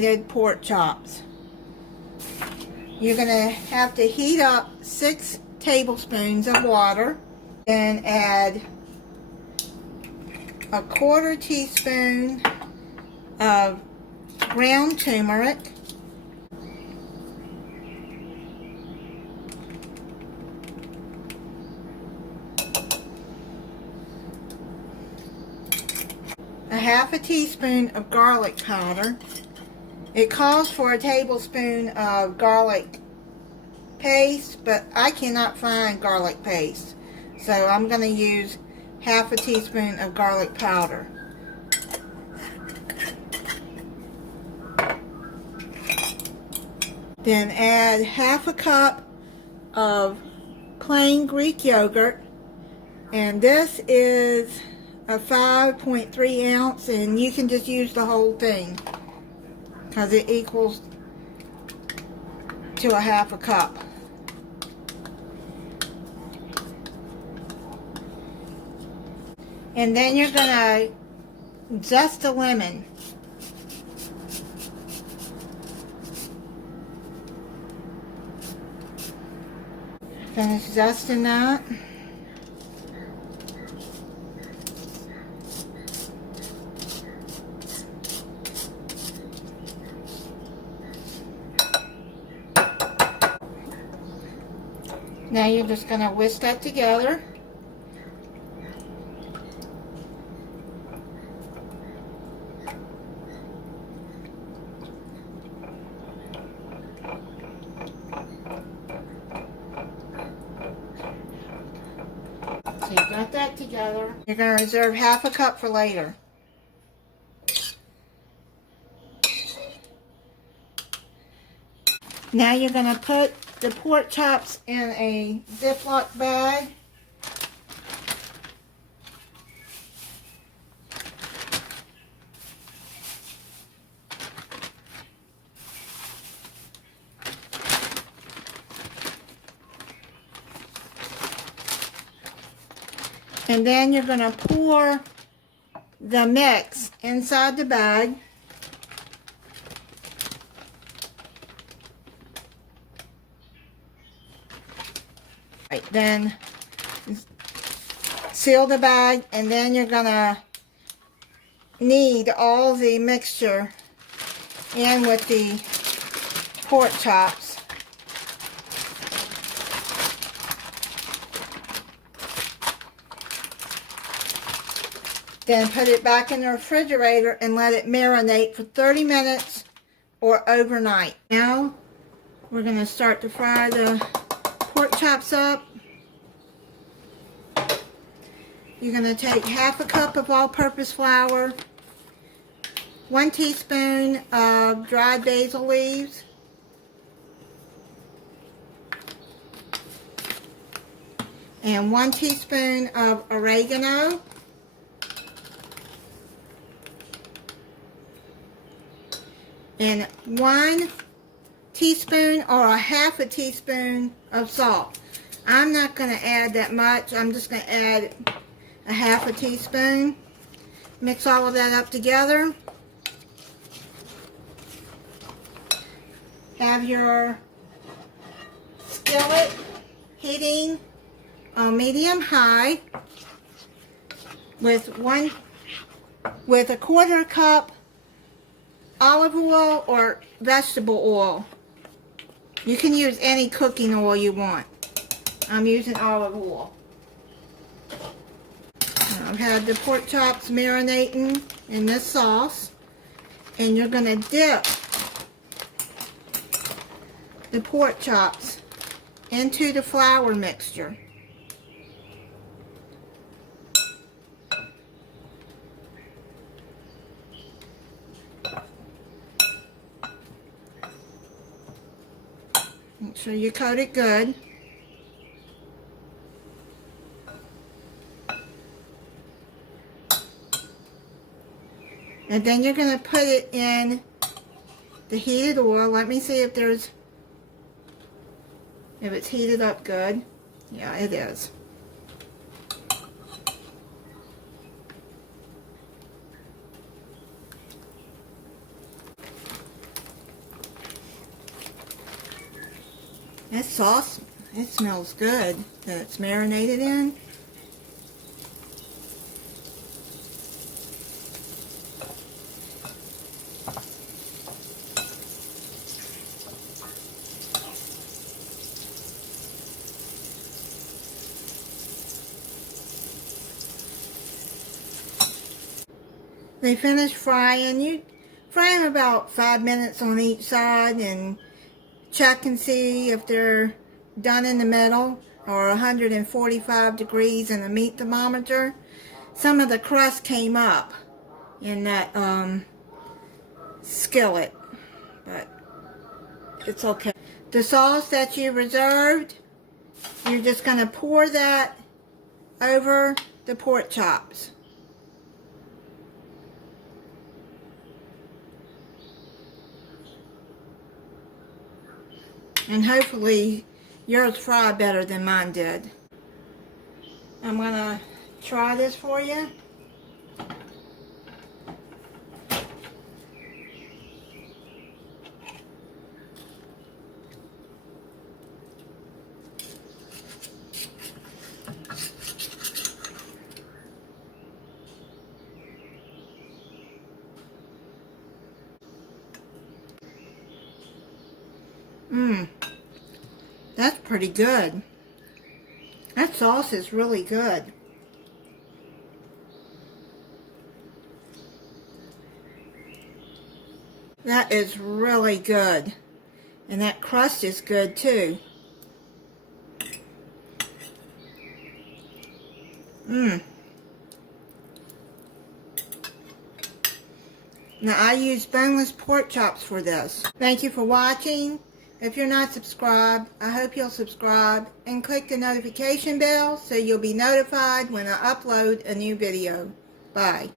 marinated pork chops. You're going to have to heat up 6 tablespoons of water, then add a 1/4 teaspoon of ground turmeric, a 1/2 teaspoon of garlic powder. It calls for a tablespoon of garlic paste, but I cannot find garlic paste, so I'm going to use 1/2 teaspoon of garlic powder. Then add 1/2 cup of plain Greek yogurt, and this is a 5.3 ounce, and you can just use the whole thing because it equals to a 1/2 cup. And then you're going to zest a lemon. Finish zesting that. Now you're just going to whisk that together. So you got that together. You're going to reserve 1/2 cup for later. Now you're going to put the pork chops in a Ziploc bag. And then you're going to pour the mix inside the bag. Right, then seal the bag, and then you're going to knead all the mixture in with the pork chops. Then put it back in the refrigerator and let it marinate for 30 minutes or overnight. Now we're going to start to fry the pork chops up. You're going to take 1/2 cup of all-purpose flour, 1 teaspoon of dried basil leaves, and 1 teaspoon of oregano, and 1 teaspoon or a 1/2 teaspoon of salt. I'm not going to add that much. I'm just going to add a 1/2 teaspoon. Mix all of that up together. Have your skillet heating on medium-high with 1/4 cup olive oil or vegetable oil. You can use any cooking oil you want. I'm using olive oil. I've had the pork chops marinating in this sauce, and you're going to dip the pork chops into the flour mixture. Make sure you coat it good. And then you're going to put it in the heated oil. Let me see if it's heated up good. Yeah, it is. That sauce, it smells good that it's marinated in. They finish frying. You fry them about 5 minutes on each side and check and see if they're done in the middle, or 145 degrees in the meat thermometer. Some of the crust came up in that skillet, but it's okay. The sauce that you reserved, you're just going to pour that over the pork chops. And hopefully yours fry better than mine did. I'm going to try this for you. That's pretty good. That sauce is really good. That is really good. And that crust is good too. Now I use boneless pork chops for this. Thank you for watching. If you're not subscribed, I hope you'll subscribe and click the notification bell so you'll be notified when I upload a new video. Bye.